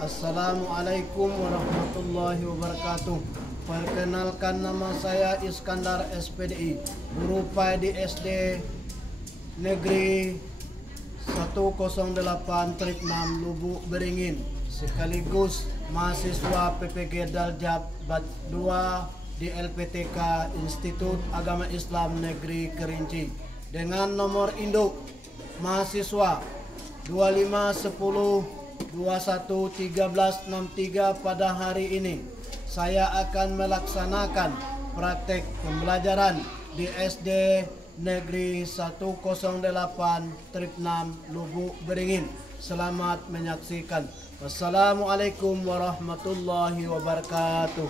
Assalamualaikum warahmatullahi wabarakatuh. Perkenalkan, nama saya Iskandar SPDI, guru PAI di SD Negeri 108 Trip 6 Lubuk Beringin, sekaligus mahasiswa PPG Daljab Bat 2 di LPTK Institut Agama Islam Negeri Kerinci, dengan nomor induk mahasiswa 2510211363. Pada hari ini saya akan melaksanakan praktek pembelajaran di SD Negeri 108 Trip 6 Lubuk Beringin. Selamat menyaksikan. Wassalamualaikum warahmatullahi wabarakatuh.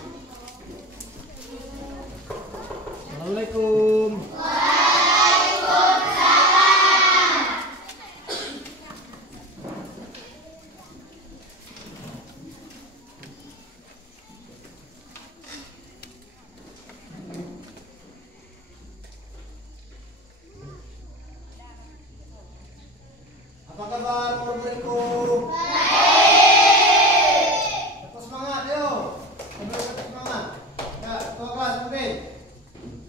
Assalamualaikum. Apa kabar murid-muridku? Baik. Tetap semangat, ayo. Tetap semangat. Ya, ketua kelas pimpin.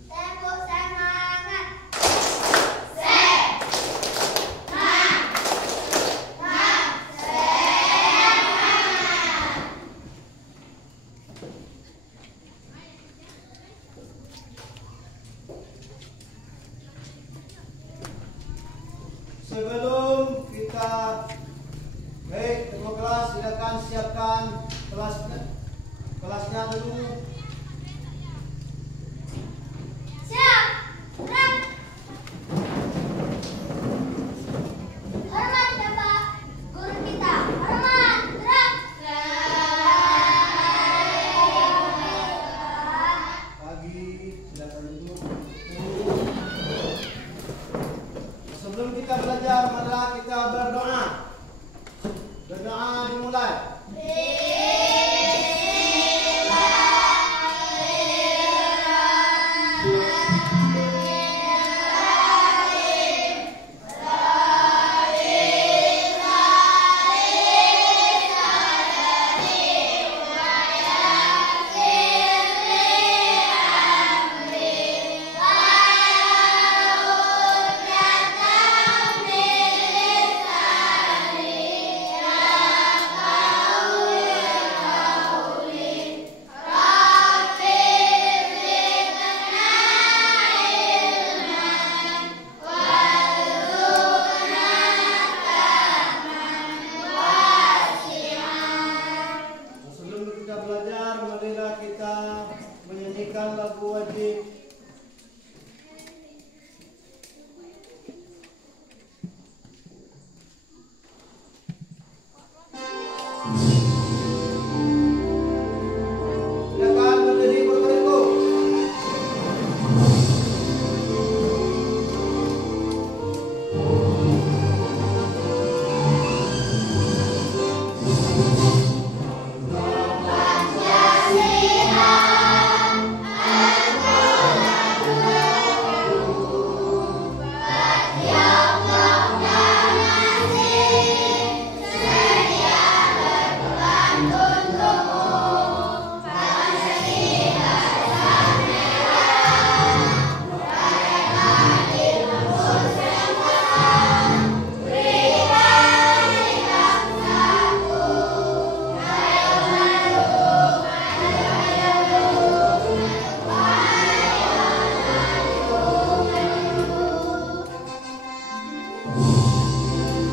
Tepuk semangat. Sebelum kita ketua kelas, silakan siapkan kelasnya dulu. Siap. Gerak. Hormat Bapak guru kita. Hormat. Gerak. Pagi, silakan duduk. Sebelum kita belajar, marilah kita berdoa. Berdoa dimulai. Sebelum kita belajar, marilah kita menyanyikan lagu wajib. Silakan berdiri murid-muridku.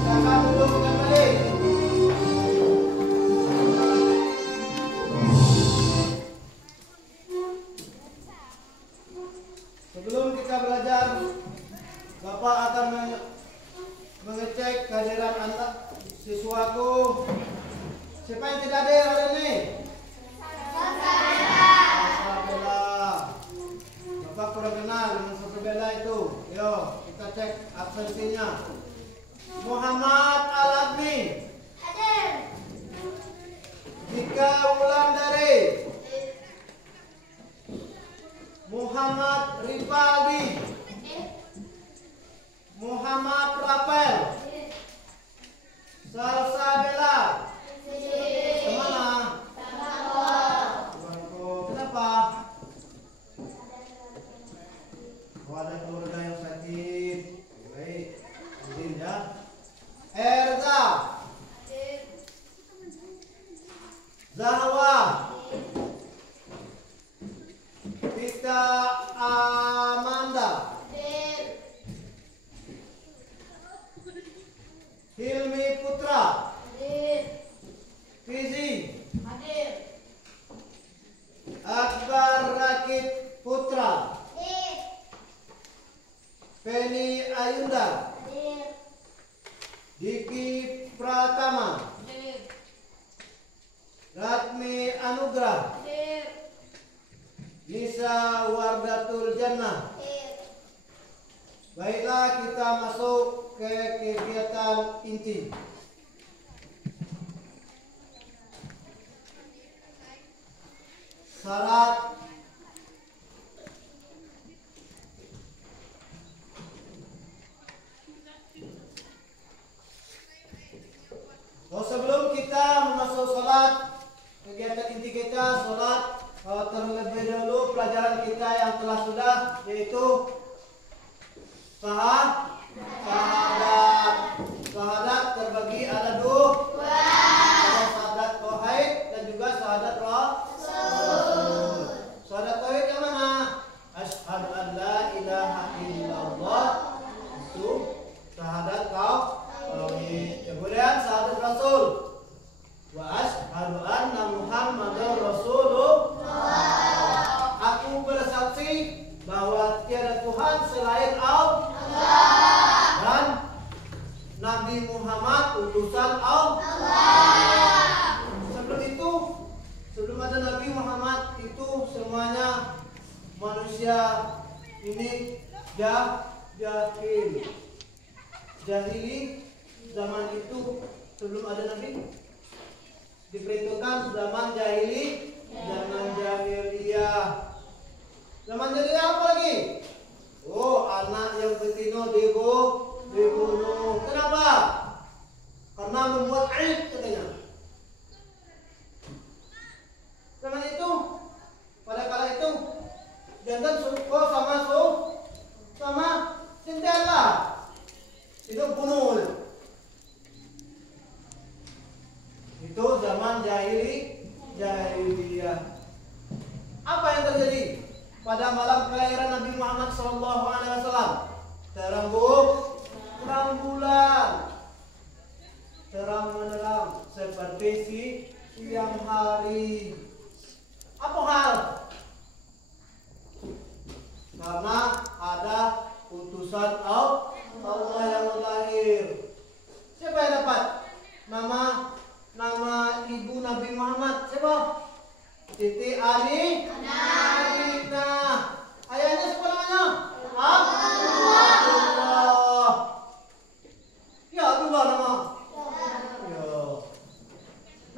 Silakan duduk kembali. Sebelum kita belajar, Bapak akan mengecek kehadiran anak siswaku. Siapa yang tidak hadir hari ini? Sabela. Bapak kurang kenal dengan Sabela itu. Yo, kita cek absensinya. Muhammad Al-Admi, Hadir. Dika Wulandari, Muhammad Rifaldi, Muhammad Rapel, Salsabela, Zahwa. Tita Amanda. Hadir. Hilmi Putra. Hadir. Fizi. Hadir. Akbar Rakib Putra. Hadir. Feni Ayunda. Hadir. Diki Pratama. Hadir. Ratmi Anugrah. Hadir. Nisa Wardatul Jannah. Hadir. Baiklah, kita masuk ke kegiatan inti. Syarat sebelum kita masuk sholat, kegiatan inti kita sholat, terlebih dahulu pelajaran kita yang telah sudah, yaitu Syahadat terbagi ada dua. Ada syahadat tauhid dan juga syahadat rasul. Syahadat tauhid yang mana? Asyhadu an la ilaha illallah. Itu syahadat tauhid. Kemudian syahadat rasul. Wa asyhadu anna Muhammadar Rasulullah. Aku bersaksi bahwa tiada Tuhan selain Allah dan Nabi Muhammad utusan Allah. Sebelum ada Nabi Muhammad itu semuanya manusia ini jahili. Zaman itu sebelum ada Nabi diperhitungkan zaman jahili, zaman jahiliyah. Zaman jahiliyah apa lagi? Oh, anak yang betina dibunuh. Kenapa? Karena membuat aib katanya. Zaman itu, pada kala itu, jantan suko sama jendela. Itu bunuh. Itu zaman jahiliyah. Apa yang terjadi pada malam kelahiran Nabi Muhammad SAW? Terang bulan, terang menerang seperti siang hari. Apa hal? Karena ada utusan Allah yang lahir. Siapa yang dapat nama ibu Nabi Muhammad? Siapa? Siti Aminah. Ayahnya siapa namanya? Abdullah. Ya, Abdullah nama. Ya.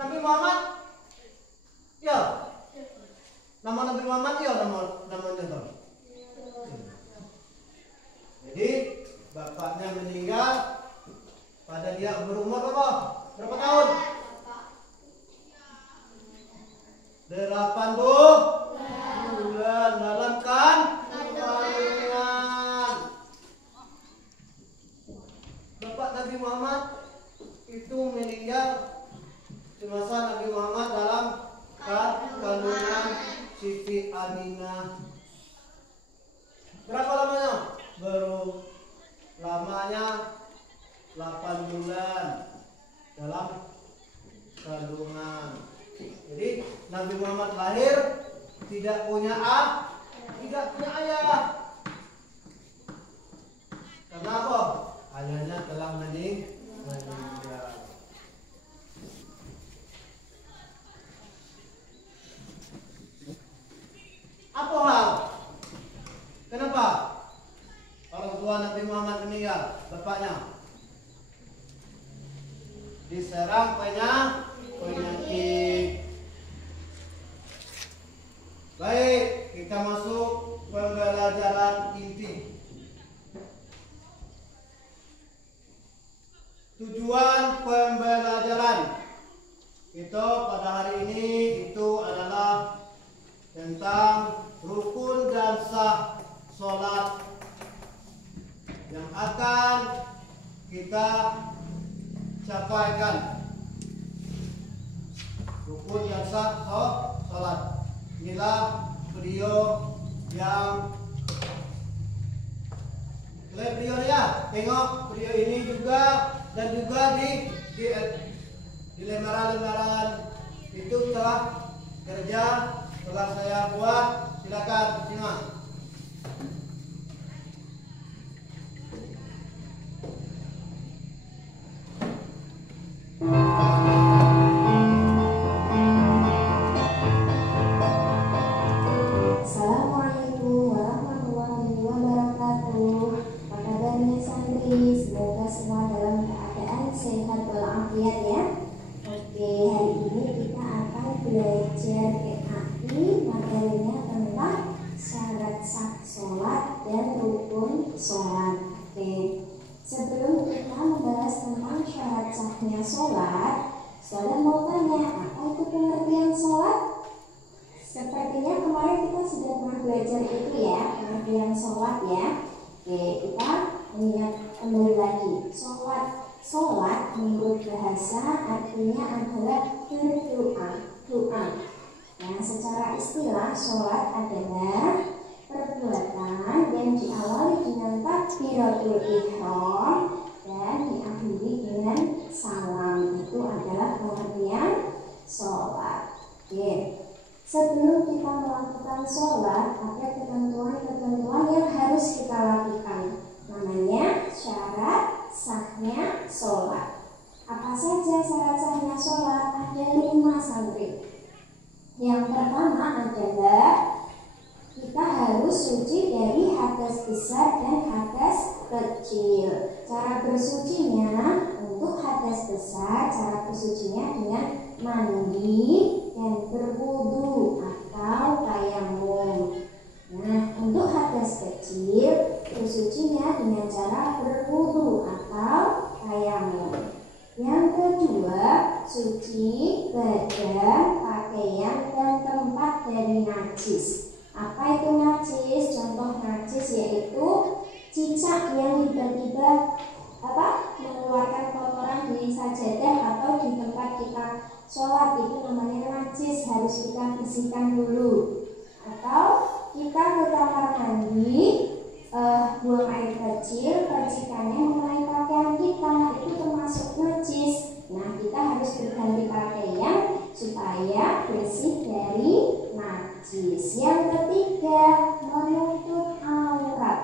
Nabi Muhammad? Ya. Nama Nabi Muhammad ya namanya. Jadi bapaknya meninggal pada dia berumur berapa tahun? 80 bulan dalam kandungan. Bapak Nabi Muhammad itu meninggal semasa Nabi Muhammad dalam kandungan Siti Aminah. Berapa lamanya? Baru lamanya 8 bulan dalam kandungan. Jadi Nabi Muhammad lahir tidak punya ayah. Karena apa? Ayahnya telah meninggal. Apa hal? Kenapa orang tua Nabi Muhammad meninggal? Bapaknya diserang penyakit. Baik, kita masuk pembelajaran inti. Tujuan pembelajaran kita pada hari ini itu adalah tentang rukun dan sah sholat yang akan kita capaikan. rukun yang sah sholat. Inilah video yang video ya. Tengok video ini juga, dan juga di lembaran-lembaran itu telah kerja telah saya buat. Silakan simak. Assalamualaikum warahmatullahi wabarakatuh. Apa kabarnya santri? Semoga semua dalam keadaan sehat walafiat ya. Oke, hari ini kita akan belajar PAI. Materinya tentang syarat sah sholat dan rukun sholat. Oke, sebelum kita membahas tentang syarat sahnya sholat, saudara mau tanya, apa itu pengertian sholat? Sepertinya kemarin kita sudah pernah belajar itu ya, pengertian sholat ya. Oke, kita ingat kembali lagi. Sholat menurut bahasa artinya adalah berdoa. Nah, secara istilah sholat adalah perbuatan yang diawali dengan takbiratul ihram dan diakhiri dengan salam. Itu adalah pengertian sholat. Oke. Sebelum kita melakukan sholat, ada ketentuan-ketentuan yang harus kita lakukan. Namanya syarat sahnya sholat. Apa saja syarat sahnya sholat? Ada 5 santri. Yang pertama adalah kita harus suci dari hadas besar dan hadas kecil. Cara bersucinya untuk hadas besar, cara bersucinya dengan mandi dan berwudu atau tayamum. Nah, untuk hadas kecil bersucinya dengan cara berwudu atau tayamum. Yang kedua, suci badan, pakaian dan tempat dari najis. Apa itu najis? Contoh najis yaitu cicak yang tiba-tiba mengeluarkan kotoran di sajadah atau di tempat kita sholat, itu namanya najis, harus kita bersihkan dulu. Atau kita ke kamar mandi, buang air kecil, percikannya mengenai pakaian kita, itu termasuk najis. Nah, kita harus berganti pakaian supaya bersih dari najis. Yang ketiga, menutup aurat.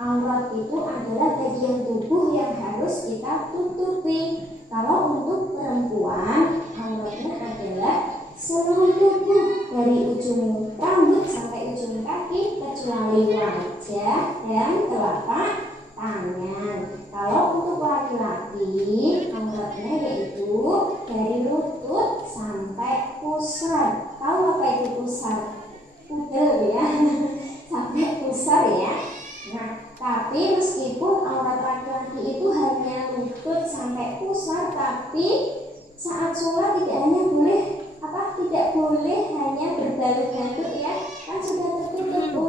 Aurat itu adalah bagian tubuh yang harus kita tutupi. Kalau untuk perempuan, auratnya adalah seluruh tubuh dari ujung rambut sampai ujung kaki kecuali wajah dan telapak tangan. Kalau untuk laki-laki, auratnya yaitu dari lutut sampai pusar. Tahu apa itu pusar? Pudel ya, sampai pusar ya. Nah, tapi meskipun aurat laki-laki itu hanya lutut sampai pusar, tapi saat sholat tidak boleh hanya berbalut-balut ya, kan sudah tertutup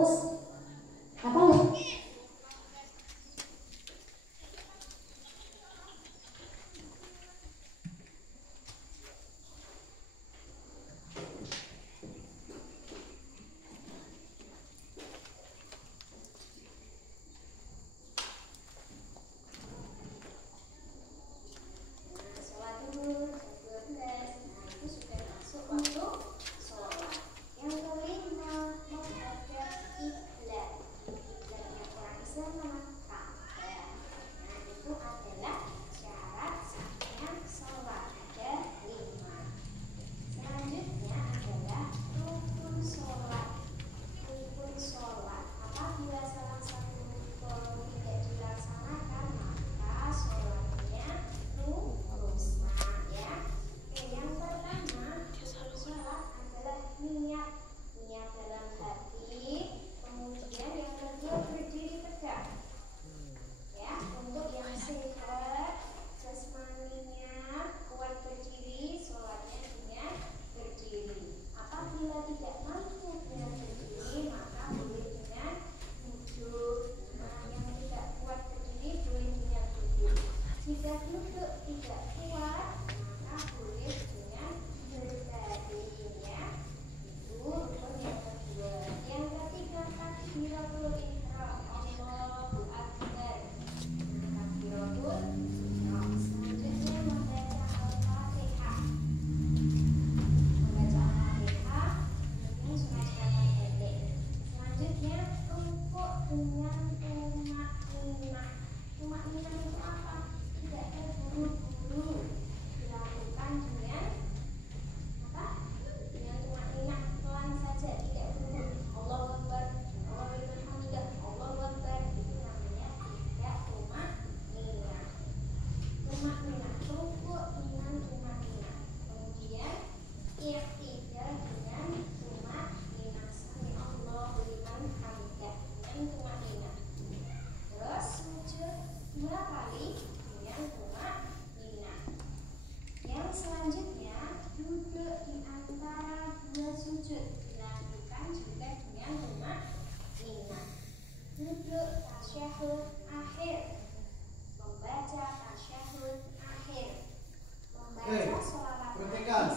Perhatikan.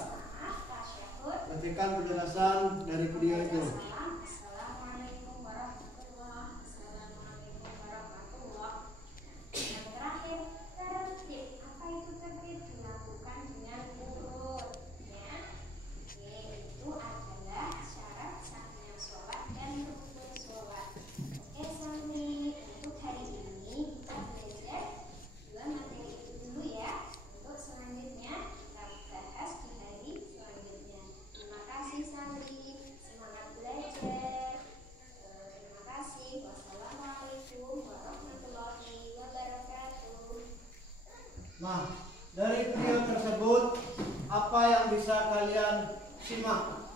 Perhatikan penjelasan dari video itu. Assalamualaikum warahmatullahi wabarakatuh. Yang terakhir, tertib. Apa itu tertib? Dilakukan dengan urut, ya. Yaitu adalah syarat sahnya sholat dan rukun sholat. Oke, Sami. Untuk hari ini kita belajar dua materi itu dulu ya. Untuk selanjutnya kita bahas di hari selanjutnya. Terima kasih, Sami. Semangat belajar. Terima kasih. Wassalamualaikum warahmatullahi wabarakatuh. Nah, dari video tersebut apa yang bisa kalian simak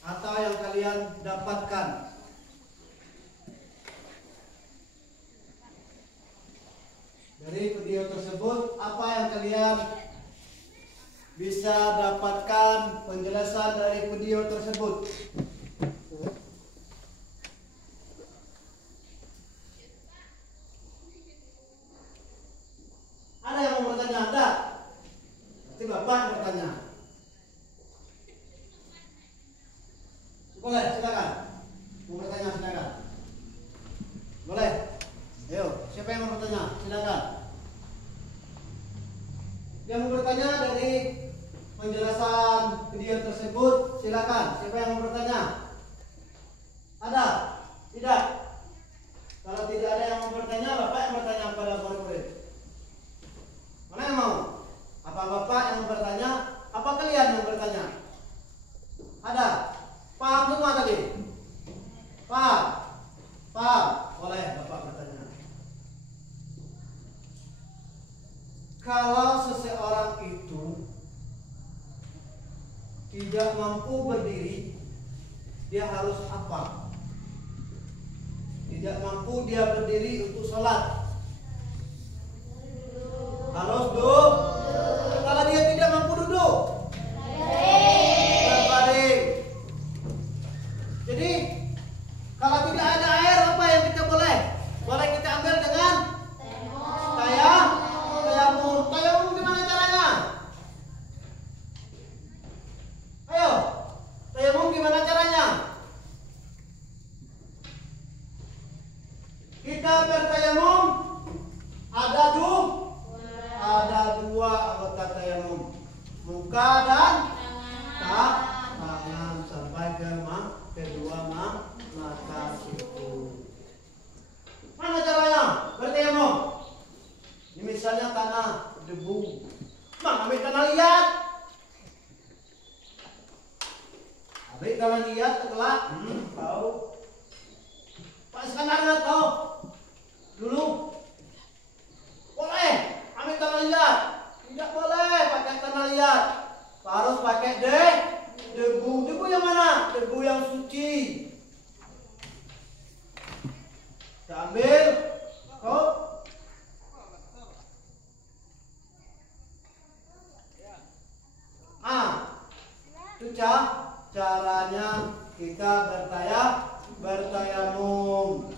atau yang kalian dapatkan? Dari video tersebut apa yang kalian bisa dapatkan penjelasan dari video tersebut? Ada yang mau bertanya? Ada? Nanti Bapak yang bertanya. Boleh, silakan. Mau bertanya, silakan. Boleh. Ayo, siapa yang mau bertanya? Silakan. Yang mau bertanya dari penjelasan video tersebut, silakan. Siapa yang mau bertanya? Ada? Tidak? Kalau tidak ada yang mau bertanya, Bapak yang bertanya pada murid-murid. Mana yang mau? Apa Bapak yang bertanya? Apa kalian yang bertanya? Ada? Paham semua tadi? Paham? Paham? Boleh Bapak bertanya. Kalau seseorang itu tidak mampu berdiri, dia harus apa? Tidak mampu dia berdiri untuk sholat, harus duduk. Kalau dia tidak mampu duduk, berbaring. Jadi kalau tidak ada air, apa yang kita boleh? Boleh kita ambil dengan tayamum. Tayamum gimana caranya? Ayo, tayamum gimana caranya? Kita bertayamum ada dua anggota tayamum, muka dan tangan sampai ke kedua mata siku. Mana caranya bertayamum? Ini misalnya tanah debu, ambil tanah liat. Ambil tanah liat setelah tahu. Pak Iskandar nggak tahu dulu. Boleh ambil tanah liat? Tidak boleh pakai tanah liat. Harus pakai debu. Debu yang mana? Debu yang suci. Kita ambil. Itu caranya kita bertayamum.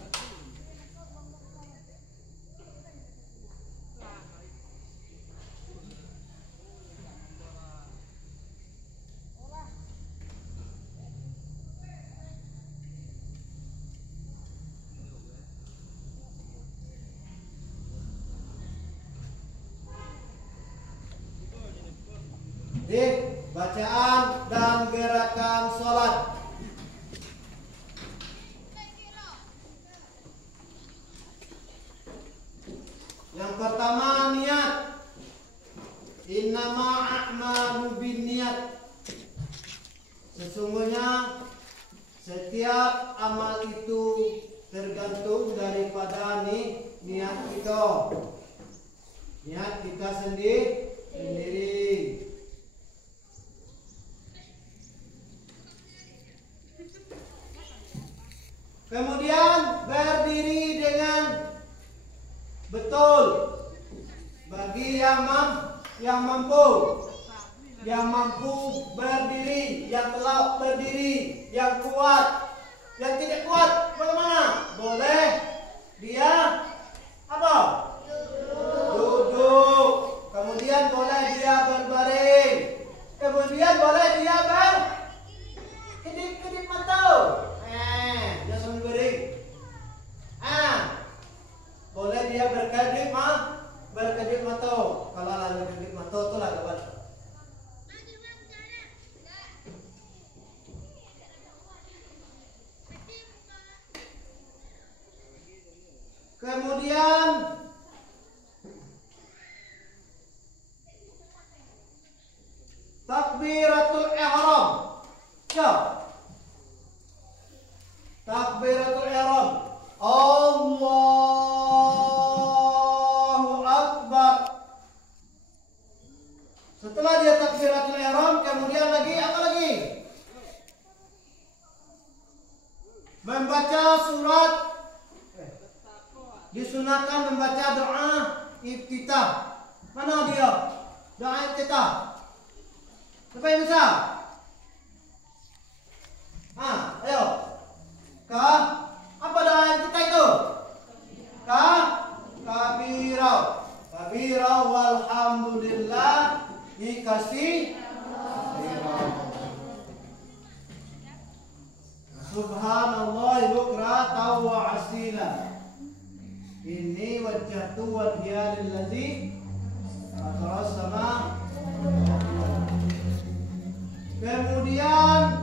Bacaan dan gerakan sholat. Yang pertama, niat. Innama a'malu binniyat. Sesungguhnya setiap amal itu tergantung daripada niat kita. Niat kita sendiri. Kemudian berdiri dengan betul bagi yang mampu berdiri, yang telah berdiri, yang kuat, yang tidak kuat bagaimana? Boleh dia apa? Duduk. Kemudian boleh dia berbaring. Kemudian takbiratul ihram. Ya. Takbiratul ihram. Allahu Akbar. Setelah dia takbiratul ihram, kemudian lagi apa lagi? Membaca surat. Disunahkan membaca doa iftitah. Mana dia? Doa iftitah. Siapa yang bisa? Ayo. Apa doa iftitah itu? Kabirau. Kabirau walhamdulillah dikasih. Subhanallah bukratan wa asila. Inni wajjahtu wajhiya lillazi fatara sama. Kemudian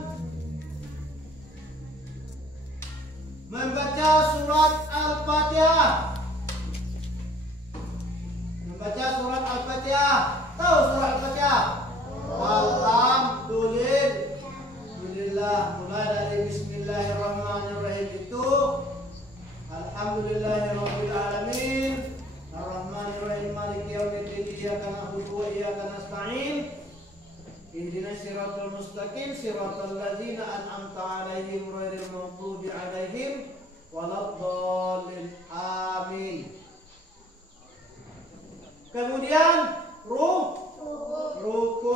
membaca surat Al-Fatihah. Membaca surat Al-Fatihah. Tahu surat Al-Fatihah? Alhamdulillah. Mulai dari Bismillahirrahmanirrahim itu Alhamdulillahirabbil alamin Arrahmanirrahim Maliki yaumiddin Iyyaka na'budu wa iyyaka nasta'in Ihdinas siratal mustaqim siratal ladzina an'amta 'alaihim ghairil maghdubi 'alaihim waladdallin. Amin. Kemudian ruku. Ruku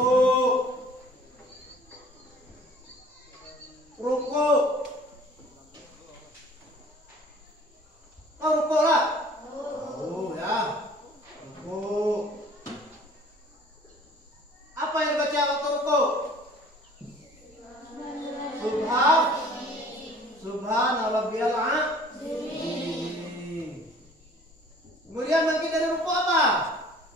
lah. Ya. Ruku. Apa yang dibaca waktu ruku? Subhana rabbiyal azim. Kemudian bangkit dari ruku apa?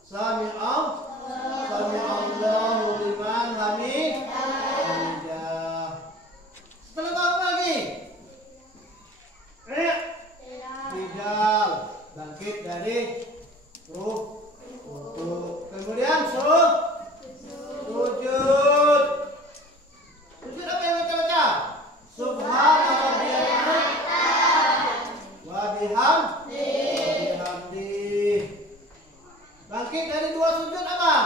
Sami'allahu liman hamidah. Setelah itu apa lagi? Tidal. Bangkit dari ruku. Kemudian sujud. Sujud apa yang kita baca? Subhana rabbiyal wa bihamdihi. Bangkit dari dua sujud apa?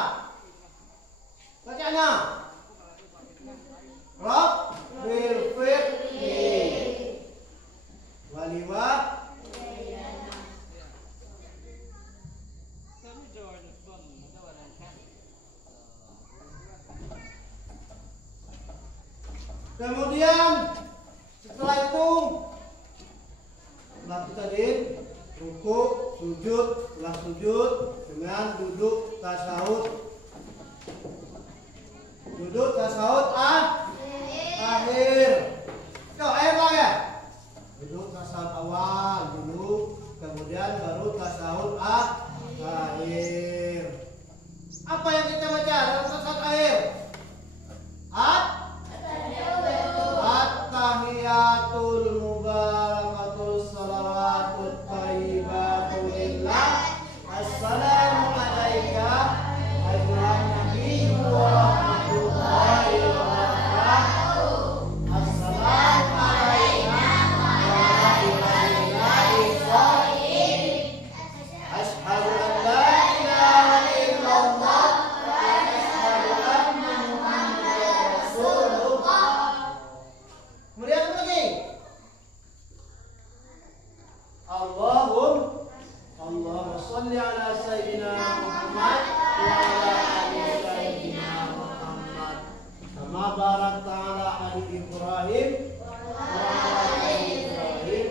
Bacanya Rabbil firli waliwa. Kemudian setelah itu tadi ruku, sujud, setelah sujud dengan duduk tasawuf. Duduk tasawuf akhir. Kau akhir lah ya. Duduk tasawuf awal dulu, kemudian baru tasawuf akhir. Apa yang kita baca dalam tasawuf akhir? At-tahiyatul mubarakatul salawatut thayyibatul lillah. Assalamu alayka ayyuhan nabiyyu wa rahmatullahi wa barakatuh. Assalamu alayna wa rahmatullahi wa barakatuh. Asyhadu an la ilaha illallah wa asyhadu anna Muhammadar Rasulullah. Kemudian apa lagi? Allahumma sholli ala sayyidina Muhammad wa ala ali sayyidina Muhammad kama barakta ala ali Ibrahim wa ala ali Ibrahim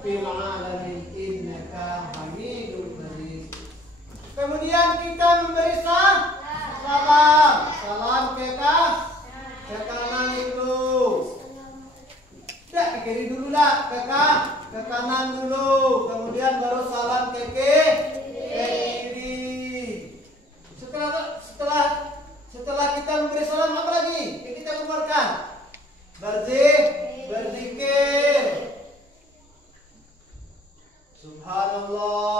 fil alamin innaka Hamidum Majid. Kemudian kita memberi salam ke kanan itu. Tidak, ke kiri dulu lah, ke kanan dulu, kemudian baru salam ke kiri. Setelah kita memberi salam apa lagi? Kita keluarkan berzikir. Subhanallah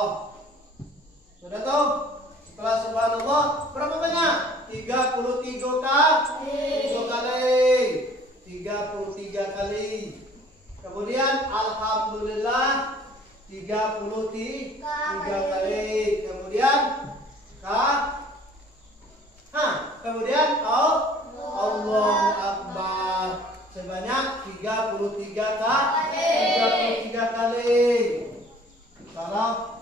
Kemudian alhamdulillah 33 kali. Kemudian kemudian Allahu Akbar sebanyak 33 kali. Kalau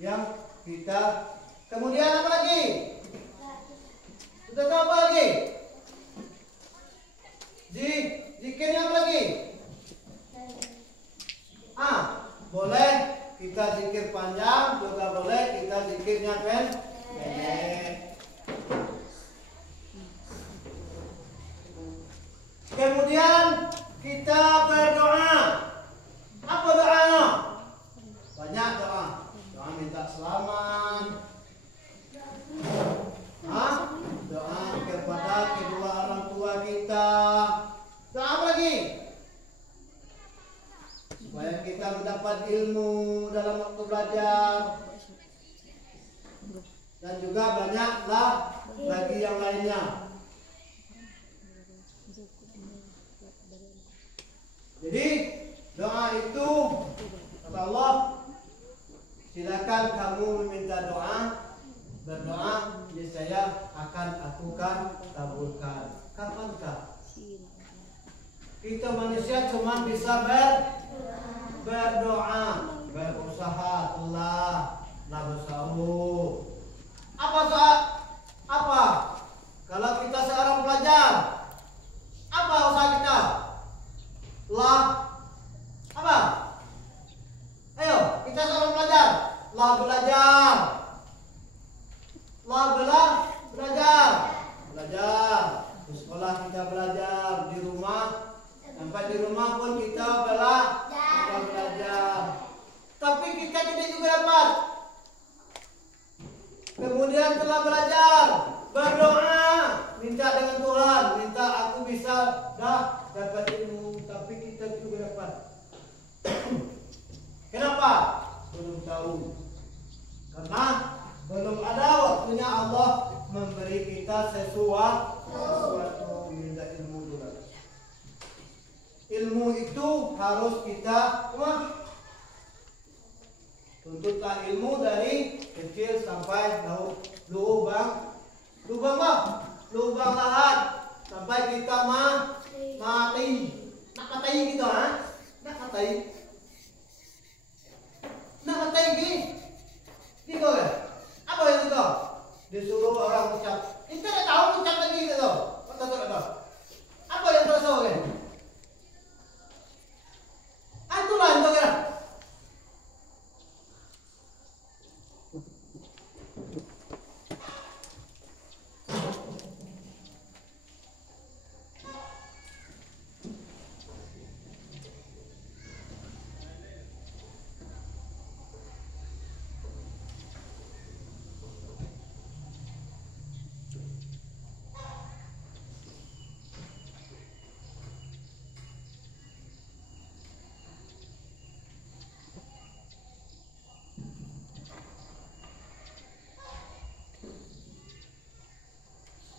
yang kita kemudian apa lagi? Sudah tahu apa lagi? Zikirnya apa lagi? Boleh kita zikir panjang, juga boleh kita zikirnya pendek. Kemudian kita berdoa. Apa doanya? Banyak doa. Doa minta selamat. Doa kepada kedua orang tua kita. Doa apa lagi? Supaya kita mendapat ilmu dalam waktu belajar. Dan juga banyaklah lagi yang lainnya. Jadi doa itu kata Allah, silakan kamu meminta doa, berdoa, saya akan aku kabulkan. Kapankah kita manusia cuma bisa berdoa, berusaha telah bersauh. Apa? Kalau kita seorang pelajar, apa usaha kita? Apa? Ayo, kita seorang pelajar, belajar. Belajar. Di sekolah kita belajar, di rumah, sampai di rumah pun kita belajar. Tapi kita tidak juga dapat. Kemudian telah belajar, berdoa, minta dengan Tuhan, minta aku bisa dapat ilmu, tapi kita juga dapat. Kenapa? Belum tahu. Karena belum ada waktunya Allah memberi kita sesuatu, minta ilmu dulu. Ilmu itu harus kita tuntutlah ilmu dari kecil sampai lubang lahat sampai kita mati. Nak mati gitu Nak mati gitu ya? Apa yang itu? Disuruh orang ucap. Kita tidak tahu ucap lagi gitu. Apa yang terasa ya? Itulah itu kira.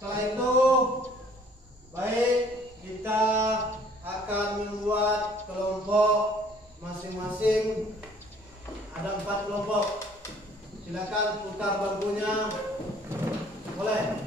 Setelah itu baik kita akan membuat kelompok masing-masing. Ada 4 kelompok. Silakan putar bangkunya. Boleh.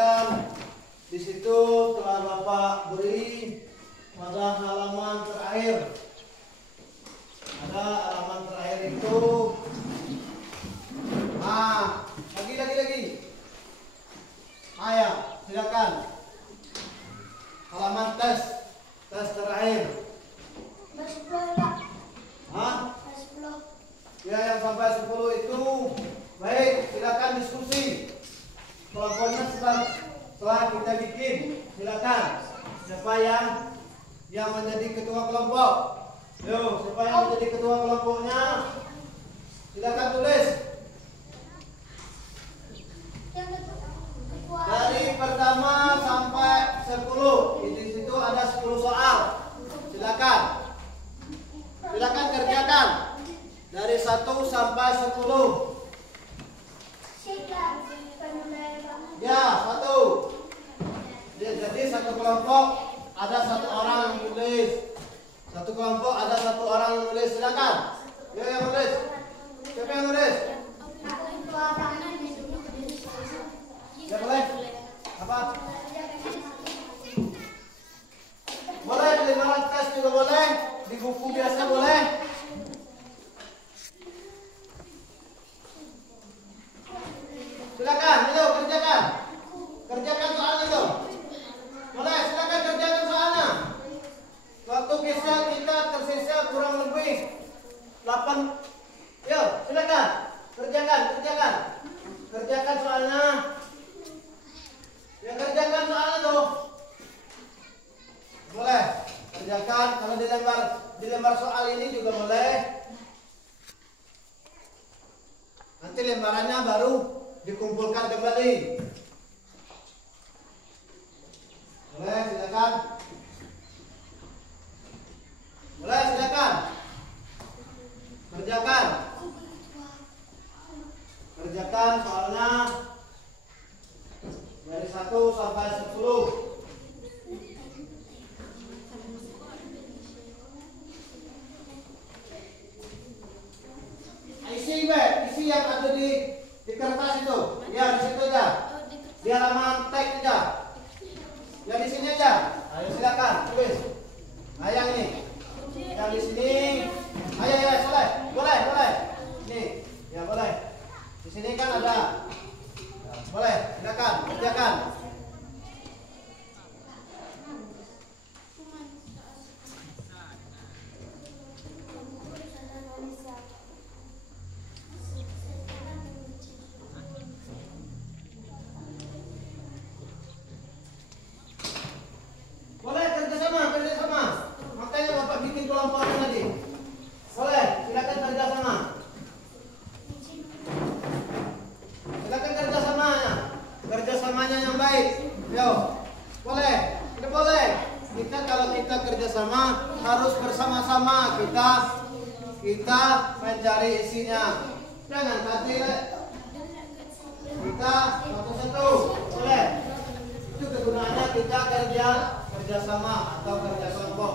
silakan. Di situ telah Bapak beri pada halaman terakhir. Ada halaman terakhir itu. Nah, lagi. Ayo, silakan. Halaman tes terakhir. Hah? Ya, yang sampai 10 itu. Baik, silakan diskusi. Kelompoknya setelah kita bikin, silakan. Siapa yang menjadi ketua kelompok? Yo, siapa yang menjadi ketua kelompoknya? Silakan tulis. Dari pertama sampai 10. Di situ ada 10 soal. Silakan. Silakan kerjakan. Dari 1 sampai 10. Ya, 1. Jadi satu kelompok ada 1 orang yang menulis. Satu kelompok ada 1 orang yang menulis. Silakan. Ya, yang menulis. Siapa yang menulis? Ya, boleh. Apa? Boleh di lembaran tes juga boleh. Di buku biasa boleh. Silakan, ayo kerjakan. Kerjakan soalnya itu. Boleh, silakan kerjakan soalnya. Waktu kita tersisa kurang lebih 8. Yuk, silakan. Kerjakan. Kerjakan soalnya. Ya, kerjakan soalnya tuh. Boleh. Kerjakan. Kalau di lembar soal ini juga boleh. Nanti lembarannya baru dikumpulkan kembali. Boleh, silakan. Boleh, silakan. Kerjakan soalnya dari 1 sampai 10. Isi yang ada di kertas itu. Ya, di situ aja. Di halaman teks aja. Ya, di sini aja. Ayo silakan tulis. Yang ini. Yang di sini. Ayo ya, boleh. Nih, ya boleh. Di sini kan ada. Boleh, silakan kerjakan. Boleh kerjasama. Makanya Bapak bikin kelompoknya tadi. Boleh, silakan kerjasama. Silakan kerjasamanya yang baik. Yo, boleh. Ini boleh. Kalau kita kerjasama harus bersama-sama. Kita mencari isinya. Jangan tadi kita satu-satu. Boleh. Itu kegunaannya kita kerjasama atau kerja kelompok.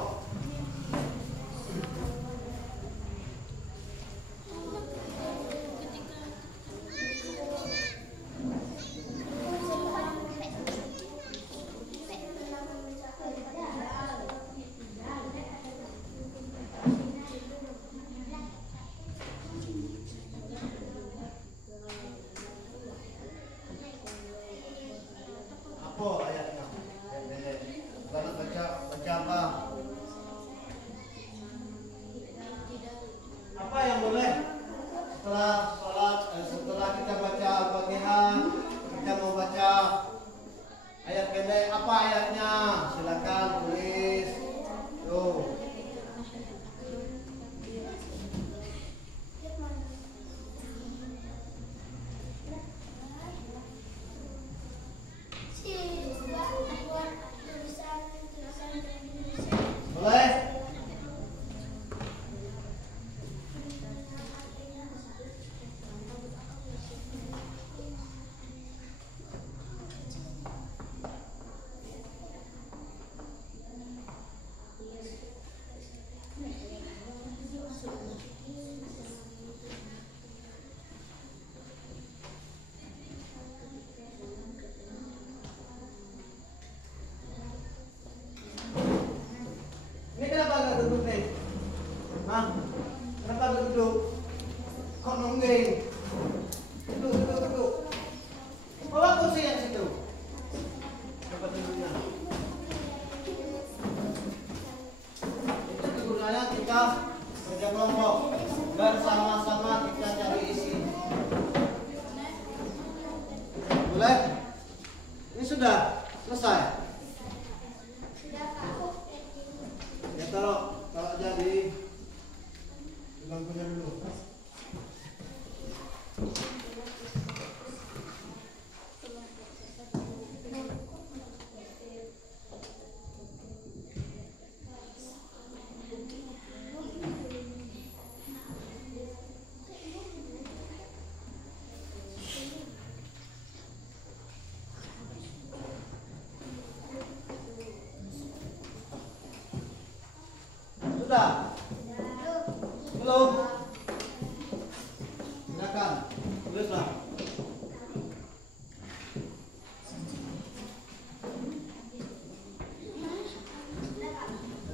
Apa ayatnya? Baca apa? Apa yang boleh setelah kita baca Al-Fatihah, kita mau baca ayat pendek, apa ayatnya? Silakan tulis. Tuh. Boleh? kita kerja kelompok dan sama-sama kita cari isi. Boleh? Ini sudah selesai. Ya taruh aja di bangkunya dulu. Sudah? Belum? Silakan, tulislah.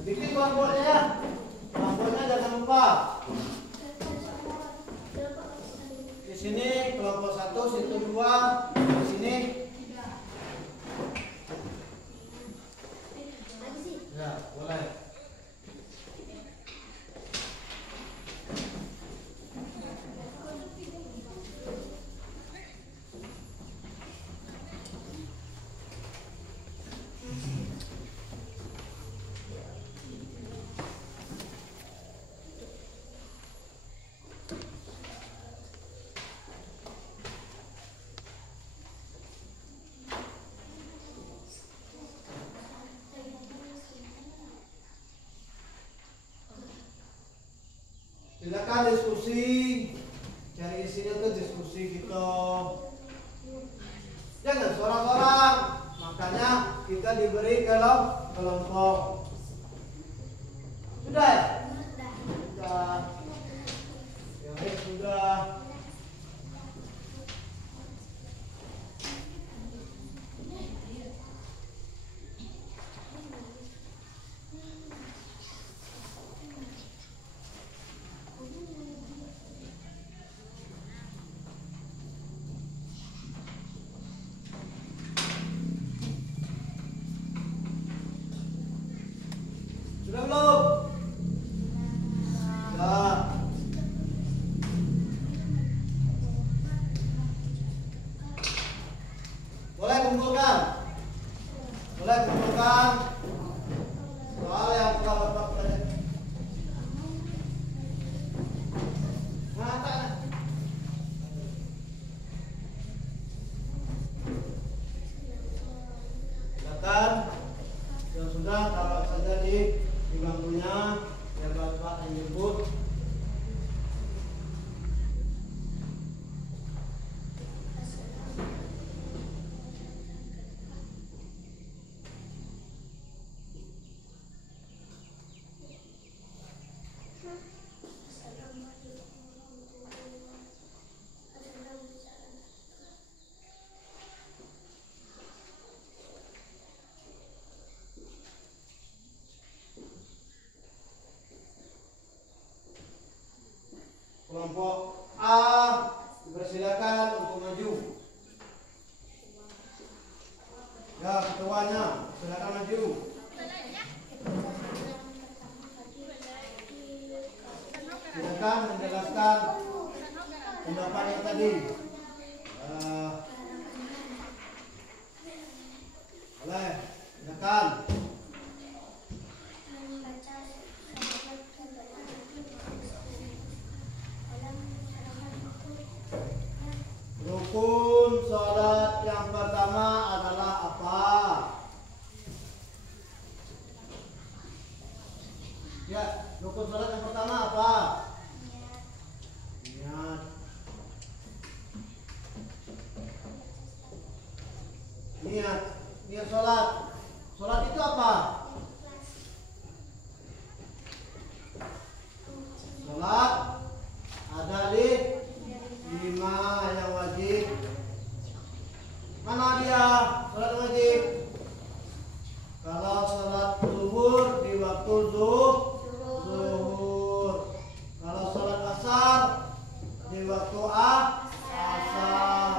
Bikin kelompoknya ya. Kelompoknya jangan lupa. Di sini kelompok 1, situ 2, di sini. Ya, boleh. Silakan diskusi, cari isinya tuh diskusi gitu. Jangan seorang-orang, makanya kita diberi kelompok. Sudah ya? Sudah. Ya, sudah. Sudah belum? Sudah. Boleh kumpulkan? Boleh kumpulkan soal yang telah Bapak pelajari. Silakan yang sudah taruh saja di bangkunya biar Bapak yang jemput. Kelompok A dipersilakan untuk maju. Ya, ketuanya silakan maju. Silakan menjelaskan pendapat yang tadi. Boleh, silakan. Rukun salat yang pertama adalah apa? Ya, rukun salat yang pertama apa? Niat. Niat salat. Salat itu apa? Salat ada di 5 yang wajib. Mana dia salat wajib? Kalau salat zuhur di waktu zuhur. Kalau salat asar di waktu asar.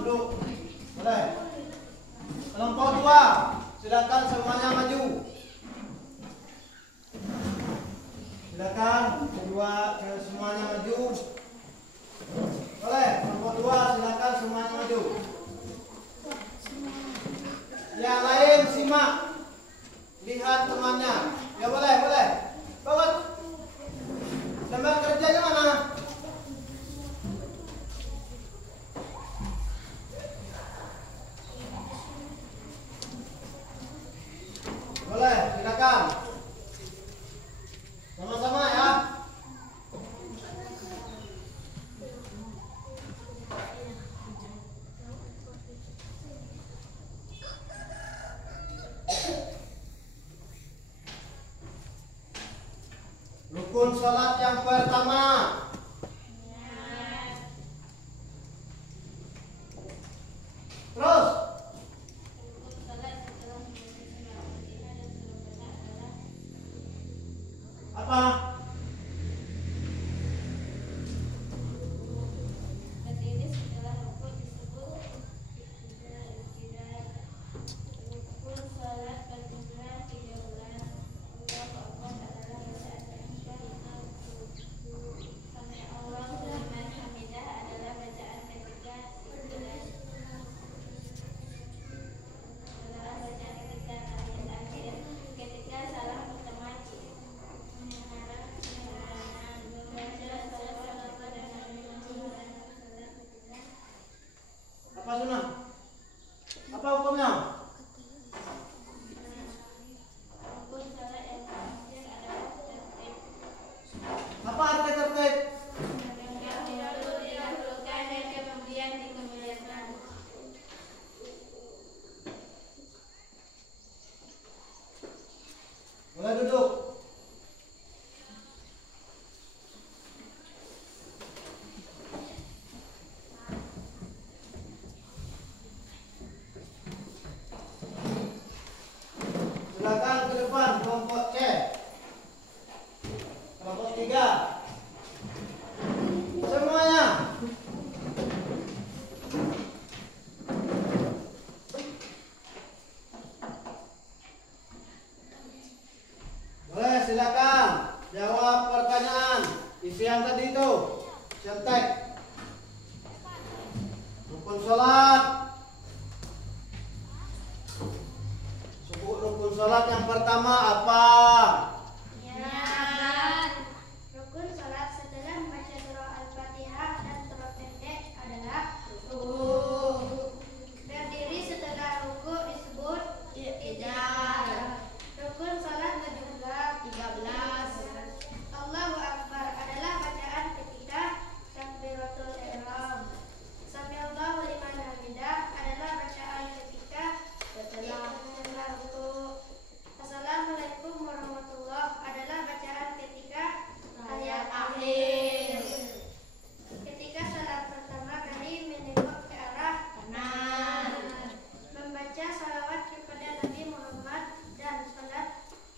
duduk. Boleh. Kelompok 2, silakan semuanya maju. Silakan semuanya maju. Boleh. Kelompok 2, silakan semuanya maju. Yang lain simak, lihat temannya. Ya boleh, boleh. Bagus. Lembar kerjanya mana? Boleh, silakan. Sama-sama ya. Rukun sholat yang pertama. Terus. Apa? Berdiri setelah rukuk disebut rukun salat berjumlah 13. Allahu Akbar adalah bacaan ketika Sami Allahu liman hamidah adalah bacaan ketika tahiyat akhir, ketika salam pertama Apa sunnah? Apa hukumnya? rukun salat yang terakhir adalah tertib. Apa arti tertib? Yang didahulukan dan kemudian dikemudiankan. Boleh duduk. Silakan ke depan kelompok C. Kelompok 3. Semuanya. Boleh, silakan jawab pertanyaan isi yang tadi itu. Cetek. Rukun sholat. Rukun sholat yang pertama apa? Rukun salat setelah membaca surah Al-Fatihah dan surah pendek adalah rukuk. Berdiri setelah rukuk disebut i'tidal. Rukun salat berjumlah 13. Allahu Akbar adalah bacaan ketika takbiratul ihram. Sami Allahu liman hamidah adalah bacaan ketika setelah rukuk. Assalamualaikum warahmatullahi adalah bacaan ketika tahiyat akhir. Ketika salat pertama kali menengok ke arah kanan. Membaca salawat kepada Nabi Muhammad dan salat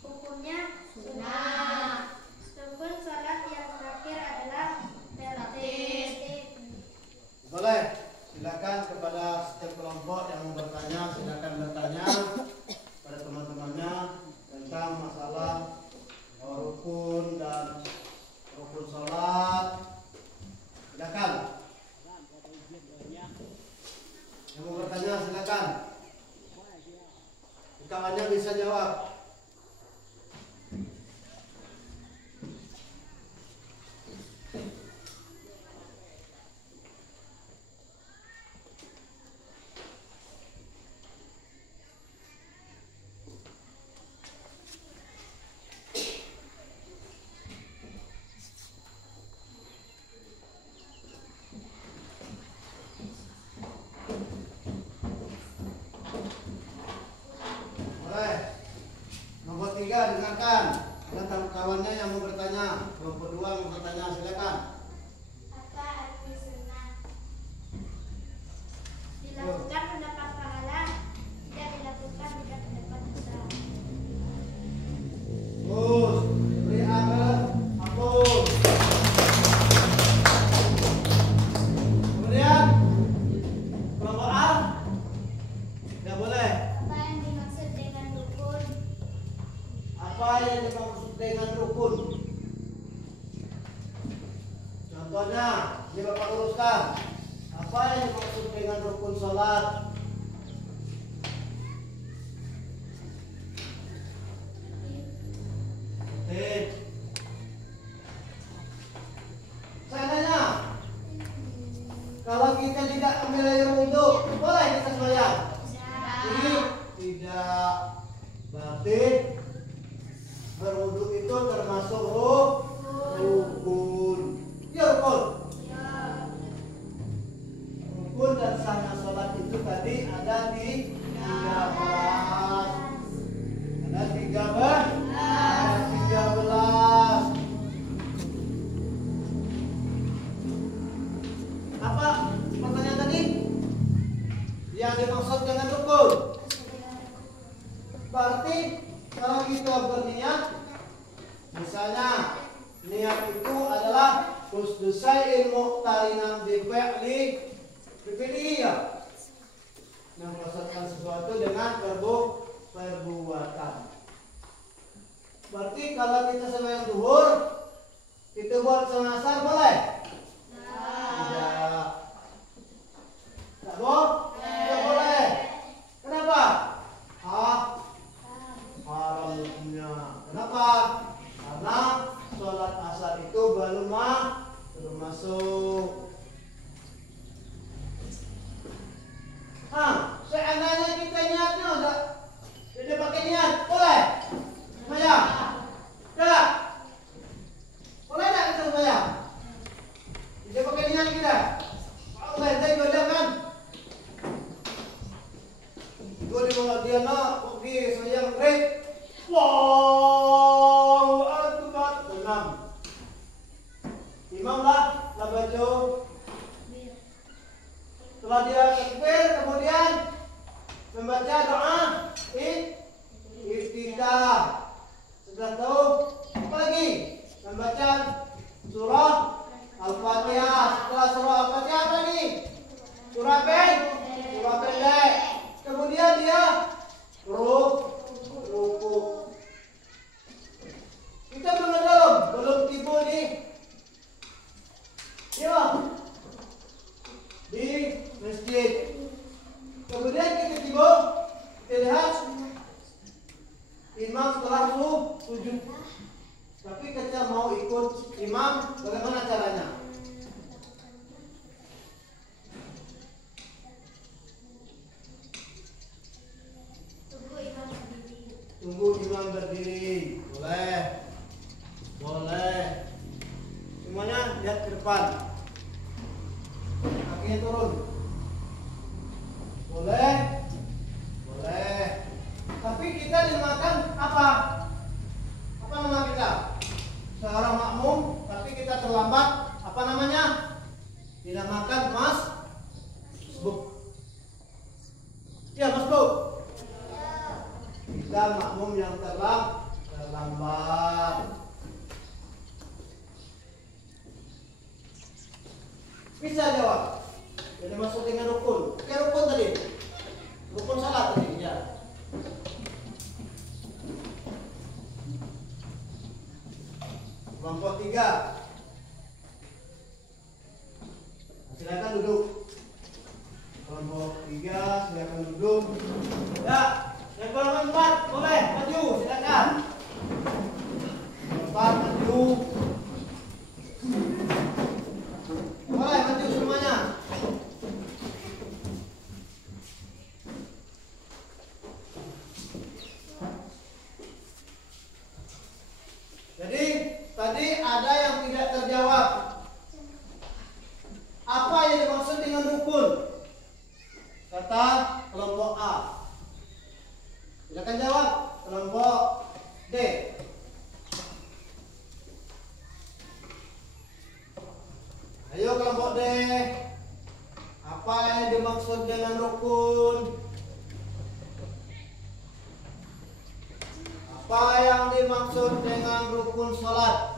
hukumnya sunnah. Rukun salat yang terakhir adalah tertib. Boleh. Silakan kepada setiap kelompok yang mau bertanya, silakan bertanya pada teman-temannya tentang masalah rukun dan rukun sholat. Silakan. Yang mau bertanya silakan. Kawannya bisa jawab. Boleh. Nomor 3 dengarkan. Dan kawannya yang mau bertanya. Kelompok 2 mau bertanya silakan. Apa arti sunnah? Dilakukan mendapat pahala, tidak dilakukan tidak mendapat dosa. Terus beri hapus. Kemudian rukun sholat. Saya nanya, kalau kita tidak ambil air wudhu, boleh kita sembahyang? Tidak. Berarti berwudhu itu termasuk rukun. Ya rukun. Rukun dan sahnya sholat itu tadi ada di 13. Ada 13. Apa pertanyaan tadi? Yang dimaksud dengan rukun. Berarti kalau kita berniat, misalnya niat itu adalah husnul muqtarinan bi fi'liyah, melaksanakan sesuatu dengan perbuatan. Berarti kalau kita sembahyang zuhur, kita buat salat asar boleh? Tidak. Tidak boleh. Kenapa? Haram hukumnya. Kenapa? Karena sholat asar itu belum masuk. Seandainya kita niatnya tidak pakai niat, boleh? Sembahyang? Tidak. Boleh tidak kita sembahyang? Tidak pakai niat kita. Allah saya godam kan? Gue di bawah dia nak pergi sembahyang break. Wow, akbar. Tenang. Imam lah baca. Setelah dia takbir, kemudian membaca doa iftitah. Sudah tahu? Apa lagi? Membaca surah Al-Fatihah. Setelah surah Al-Fatihah apa lagi? Surah pendek. Kemudian dia ruku. Kita belum tiba di masjid. Kemudian kita tiba, kita lihat imam setelah sujud. Tapi kita mau ikut imam, bagaimana caranya? Tunggu imam berdiri. Boleh. Semuanya lihat ke depan. Kakinya turun. Boleh. Tapi kita dimakan apa? Apa nama kita? Seorang makmum, tapi kita terlambat. Apa namanya? Dinamakan masbuk. Ya, masbuk. Kita makmum yang terlambat. Bisa jawab. Jadi masuk dengan rukun. Rukun tadi. Rukun salat tadi ya. Kelompok 3. Silakan duduk. Kelompok 3 silakan duduk. Ya, yang kelompok 4 boleh maju, silakan. Kelompok 4 maju. Boleh maju semuanya. Jadi tadi ada yang tidak terjawab. Apa yang dimaksud dengan rukun? Kata kelompok A. Silakan jawab. Kelompok D. Ayo kelompok D. Apa yang dimaksud dengan rukun? Apa yang dimaksud dengan rukun sholat?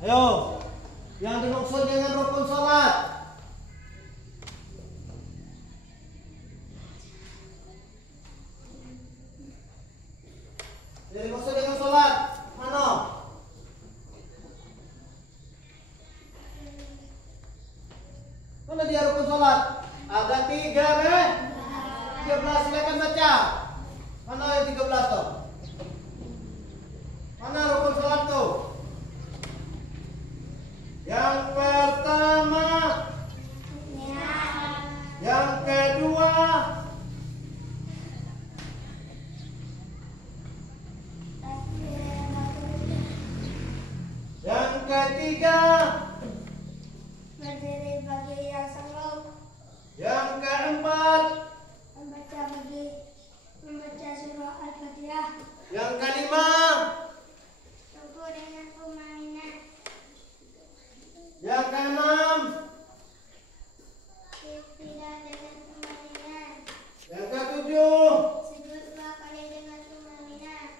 Ayo, yang dimaksud dengan rukun sholat? Yang dimaksud dengan sholat mana? Mana dia rukun sholat? Ada 13. Silakan baca. Mana yang 13 tuh? Mana rukun sholat tuh? Yang pertama, yang kedua, yang ketiga, Berdiri bagi yang sanggup, yang keempat, membaca surah Al-Fatihah, yang kelima, ruku dengan tumanina, yang keenam, iktidal dengan tumanina, yang ketujuh, sujud 2 kali dengan tumanina,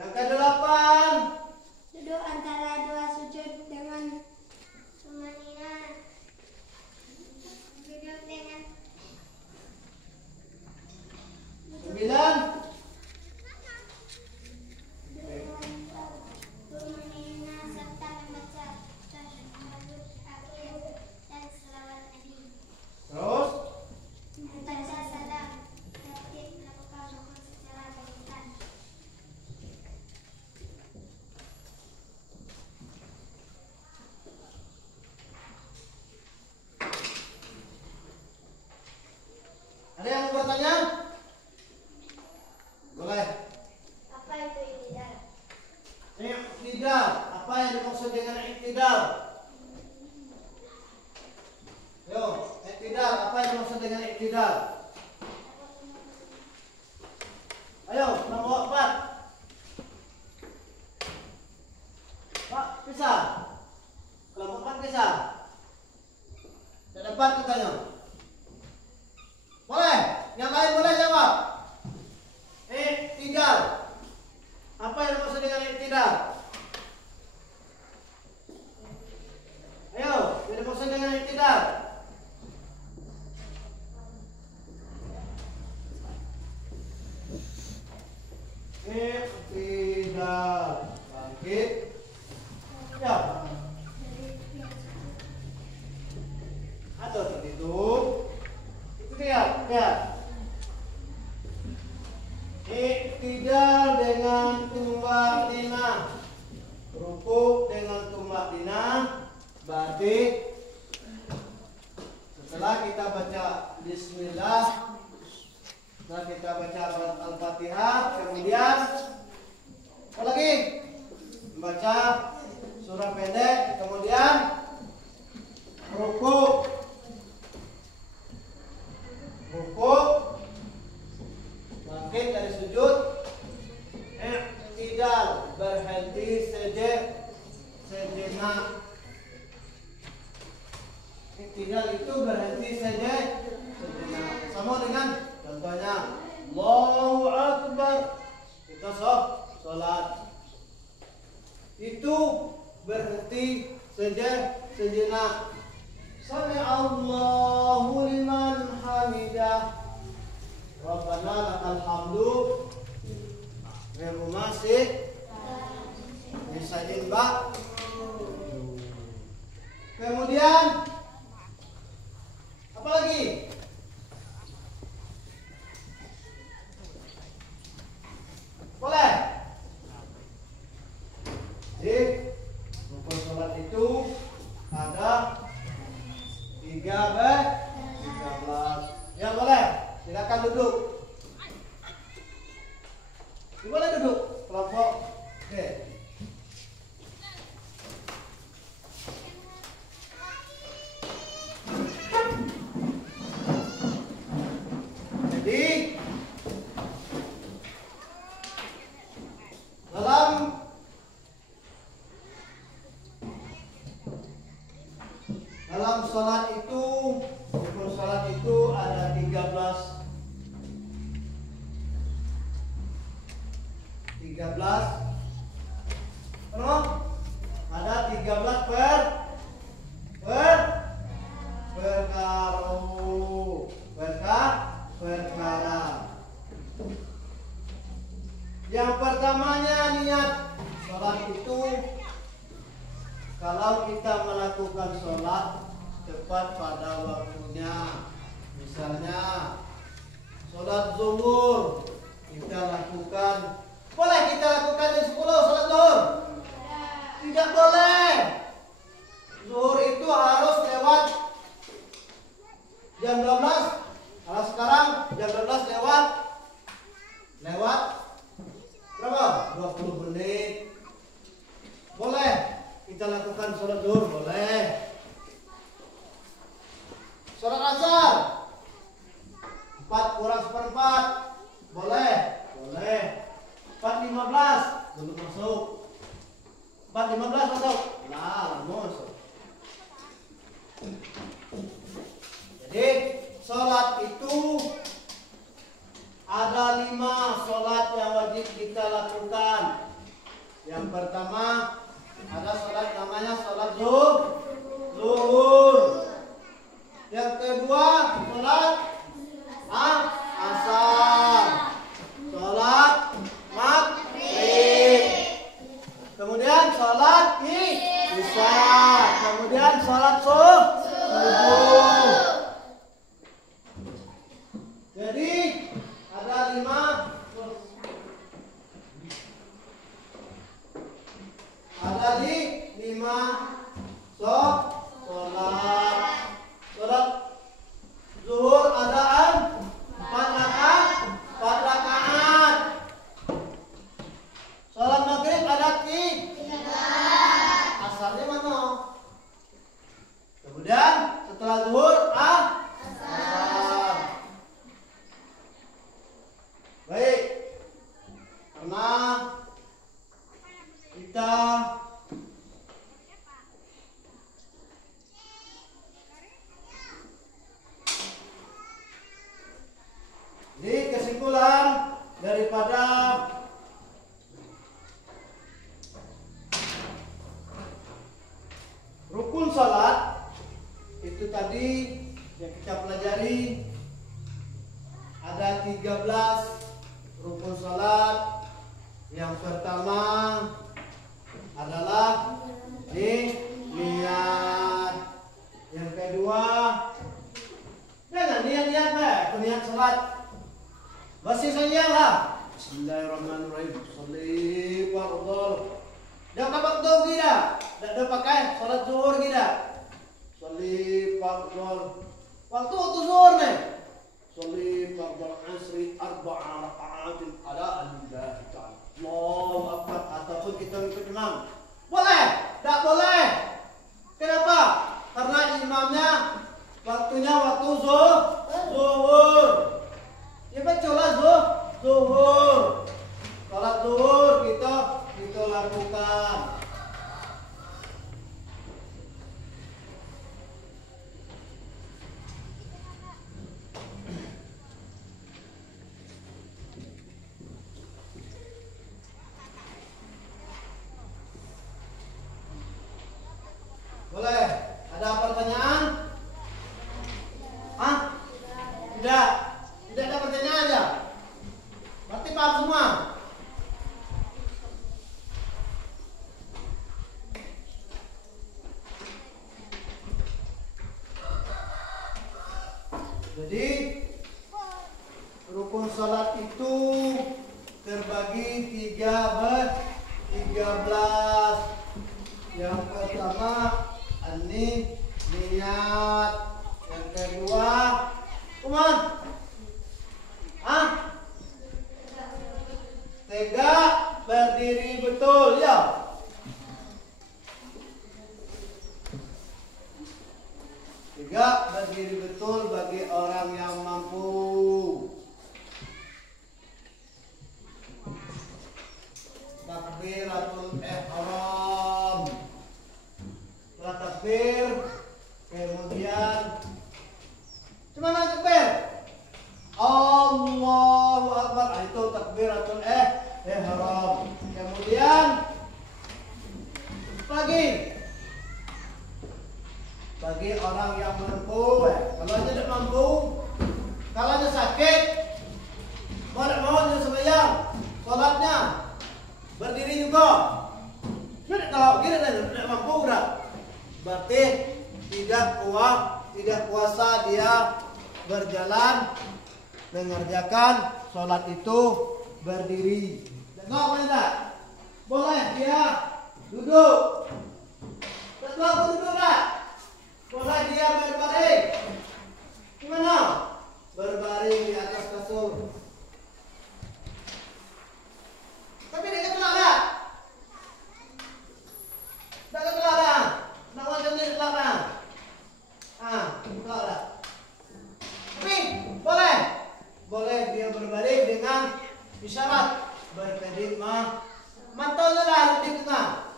yang kedelapan, duduk antara 2 sujud dengan tumanina, duduk dengan 9, tumanina serta membaca tasyahud akhir dan selawat Nabi. terus Membaca salam, tertib melakukan rukun secara bergantian. ada yang mau bertanya? Boleh. Apa itu iktidal? Iktidal, apa yang dimaksud dengan iktidal? Yo, iktidal, apa yang dimaksud dengan iktidal? Ayo, nomor 4. Pak, bisa? Kelompok 4 bisa? Tidak dapat katanya. Boleh? Yang lain boleh jawab? Iktidal. Apa yang dimaksud dengan iktidal? Ayo, yang dimaksud dengan iktidal. Iktidal. Bangkit. Ya. Atau tertutup. Itu dia. Lihat. Iktidal dengan tumbak dina, rukuk dengan tumbak dina, berarti setelah kita baca Bismillah, setelah kita baca Al-Fatihah, kemudian apa lagi? Membaca surah pendek, kemudian rukuk, bangkit dari sujud, iktidal, berhenti sejenak. Iktidal itu berhenti sejenak. Sama dengan contohnya Allahu Akbar, kita sholat. Itu berhenti sejenak. Sami Allahu liman hamidah. Rabbana lakal hamdu. Masih Sajin Mbak. Kemudian apa lagi? Boleh? Jadi rukun sholat itu ada 13. Ya boleh. Silakan duduk. Boleh duduk kelompok. Oke. Jadi dalam sholat itu, rukun sholat itu ada 13. Ada 13 perkara. Yang pertamanya niat. Sholat itu, kalau kita melakukan sholat tepat pada waktunya. Misalnya sholat zuhur kita lakukan, boleh kita lakukan jam 10 sholat zuhur? Tidak boleh. Zuhur itu harus lewat jam 12. Kalau sekarang jam 12 lewat berapa? 20 menit. Boleh kita lakukan sholat zuhur, boleh. Sholat asar 4 kurang 1/4, boleh. 4:15 belum masuk. 4:15 masuk. Nah, masuk. Jadi sholat itu ada 5 sholat yang wajib kita lakukan. Yang pertama ada sholat namanya sholat zuhur. Yang kedua sholat asar. Sholat maghrib. Kemudian sholat isya. Kemudian sholat subuh. Jadi ada 5 sholat. Sholat zuhur ada 4 rakaat. Sholat maghrib ada 3. Asalnya mana? Kemudian setelah zuhur asar. Baik, karena kita jadi kesimpulan daripada rukun salat itu tadi yang kita pelajari ada 13 rukun salat. Yang pertama adalah niat. Yang kedua jangan niat salat. Masih saja lah. Bismillahirrahmanirrahim. Sholli fardhu. Dah kapag daw gida. Dah pakai salat zuhur gida. Sholli fardhu. Waktu itu zuhur nih. Sholli fardhu asri 4 raka'at ala lillahi ta'ala. Allahu akbar. Ataupun kita ikut imam. Boleh? Tak boleh. Kenapa? Karena imamnya waktunya waktu zuhur. Ya bacalah zuhur. Salat zuhur kita lakukan. Boleh? Ada pertanyaan? Tidak. Tidak ada pertanyaan aja. Berarti paham semua. Jadi rukun salat itu terbagi 13. Yang pertama niat. Yang kedua tegak berdiri betul ya. Tegak berdiri betul bagi orang yang mampu. Takbiratul ihram. Setelah takbir, kemudian cuman takbir. Allahu Akbar. Itu takbiratul ihram. Kemudian bagi orang yang mampu. Kalau aja tidak mampu, kalau aja sakit, mau dia sembahyang, sholatnya berdiri juga. Jadi kalau tidak mampu udah, berarti tidak kuasa dia berjalan mengerjakan sholat itu berdiri. Tengok mana? Boleh dia duduk. Tengok duduk tak? Boleh dia berbaring. Gimana? Berbaring di atas kasur. Tapi dia ketelah tak? Tak ketelah tak? Nak macam ni ketelah tak? Ketelah tak? Tapi boleh. Boleh dia berbaring dengan isyarat berkedip mantaunya lah di tengah.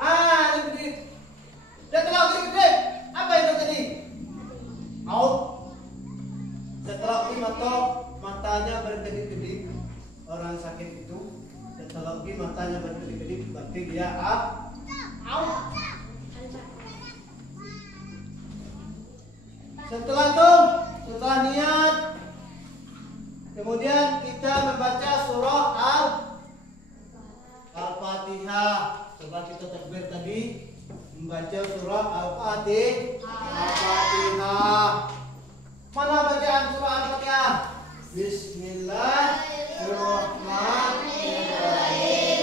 Ini berdiri. Dia telah kedip. Apa itu tadi? Out. Setelah matanya berkedip-kedip, orang sakit itu setelah matanya berkedip-kedip berarti dia out. Setelah niat, kemudian kita membaca surah Al-Fatihah. Setelah kita takbir tadi, membaca surah Al-Fatihah. Mana bacaan surah Al-Fatihah? Bismillahirrahmanirrahim.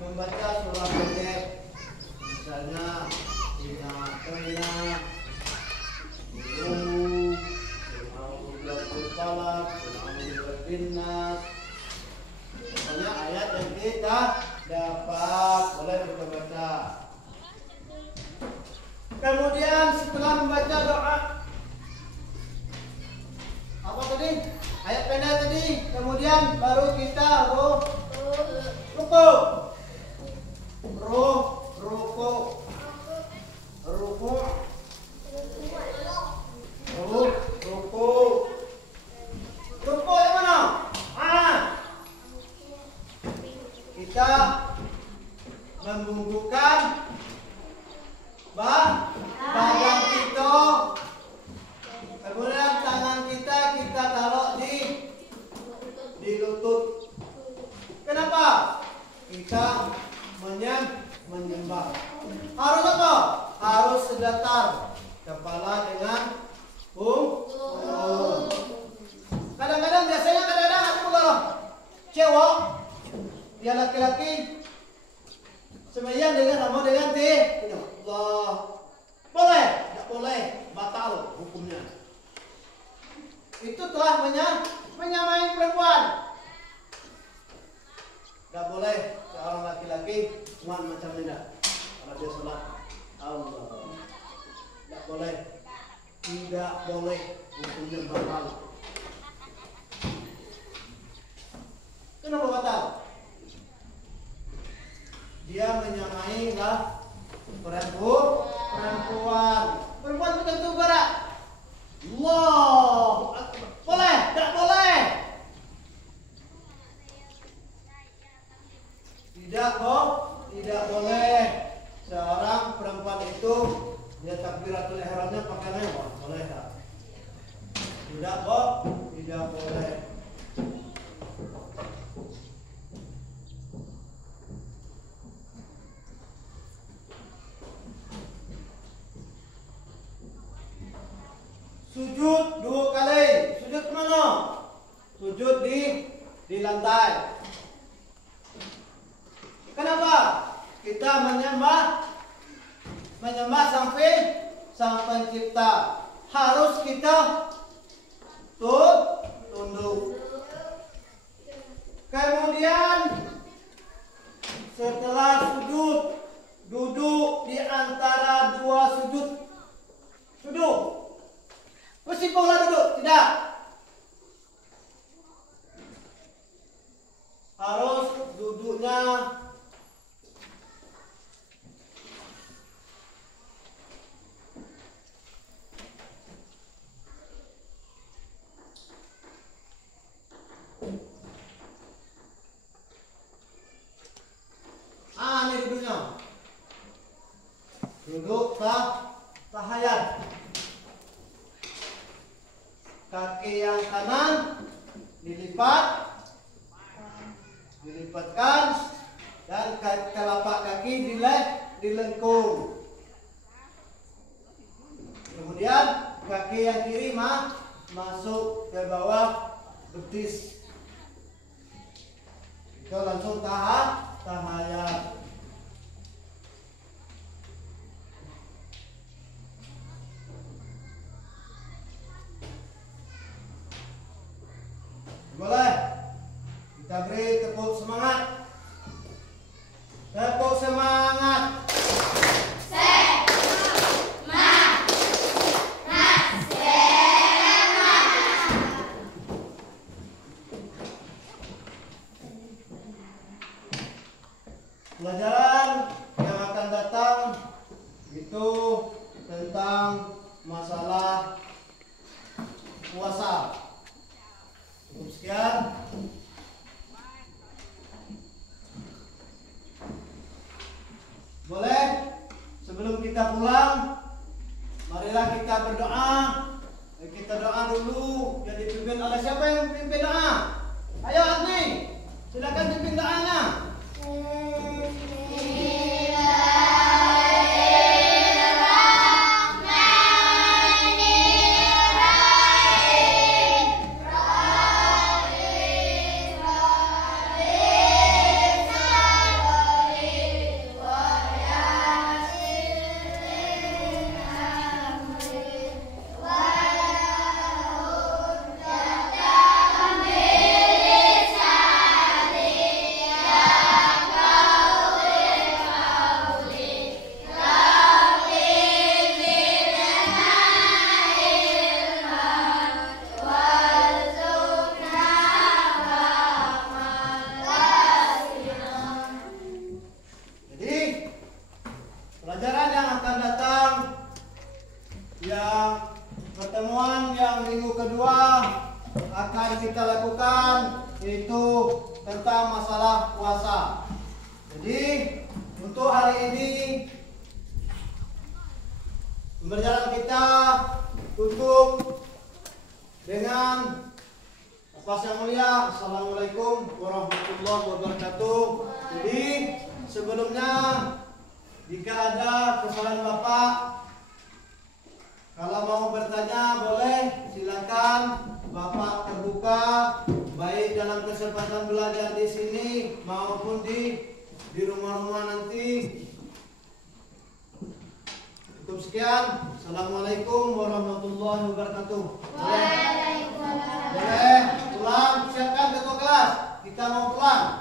Membaca surah pendek, misalnya misalnya ayat yang kita dapat boleh kita baca. Kemudian setelah membaca doa apa tadi? Ayat pendek tadi, kemudian baru kita ruku. Ruku yang mana? Kita membungkukkan badan kita, kemudian tangan kita taruh di lutut. Kenapa? Kita menyembah. Harus apa? Harus sedatar kepala dengan punggung. Kadang-kadang ada pula cewek, dia laki-laki sembahyang dengan Allah. Boleh? Tidak boleh, batal hukumnya. Itu telah menyamai perempuan. Tidak boleh seorang laki-laki cuma macam ini. Kalau dia sholat Allah, tidak boleh, hukumnya batal. Kenapa batal? Dia menyamai perempuan. Perempuan itu tentu barat. Allah, boleh? Tak boleh. Tidak boleh seorang perempuan itu dia takbiratul ihramnya pakai lewat, boleh tak? Tidak boleh. Sujud 2 kali. Sujud mana? Sujud di lantai. Kenapa? Kita menyembah sang pencipta. Harus kita tunduk. Kemudian setelah sujud, duduk di antara 2 sujud. Duduk. Terus bersimpulah duduk. Tidak. Harus duduknya ini duduknya. Duduk tahayat. Kaki yang kanan dilipatkan dan telapak kaki dilengkung. Kemudian kaki yang kiri masuk ke bawah betis. Itu langsung tahayat. Boleh kita beri tepuk semangat. Tepuk semangat. Pelajaran yang akan datang itu tentang masalah puasa. Cukup sekian. Boleh sebelum kita pulang, marilah kita berdoa. Kita doa dulu. Yang dipimpin oleh siapa yang pimpin doa? Ayo Adni, silakan pimpin doanya. Pelajaran yang akan datang, yang pertemuan yang minggu kedua akan kita lakukan yaitu tentang masalah puasa. Jadi untuk hari ini pembelajaran kita tutup dengan nafas yang mulia. Assalamualaikum warahmatullahi wabarakatuh. Jadi sebelumnya, jika ada kesalahan Bapak, kalau mau bertanya boleh, silakan. Bapak terbuka baik dalam kesempatan belajar di sini maupun di rumah-rumah nanti. Cukup sekian. Assalamualaikum warahmatullahi wabarakatuh. Boleh pulang, siapkan ketua kelas. Kita mau pulang.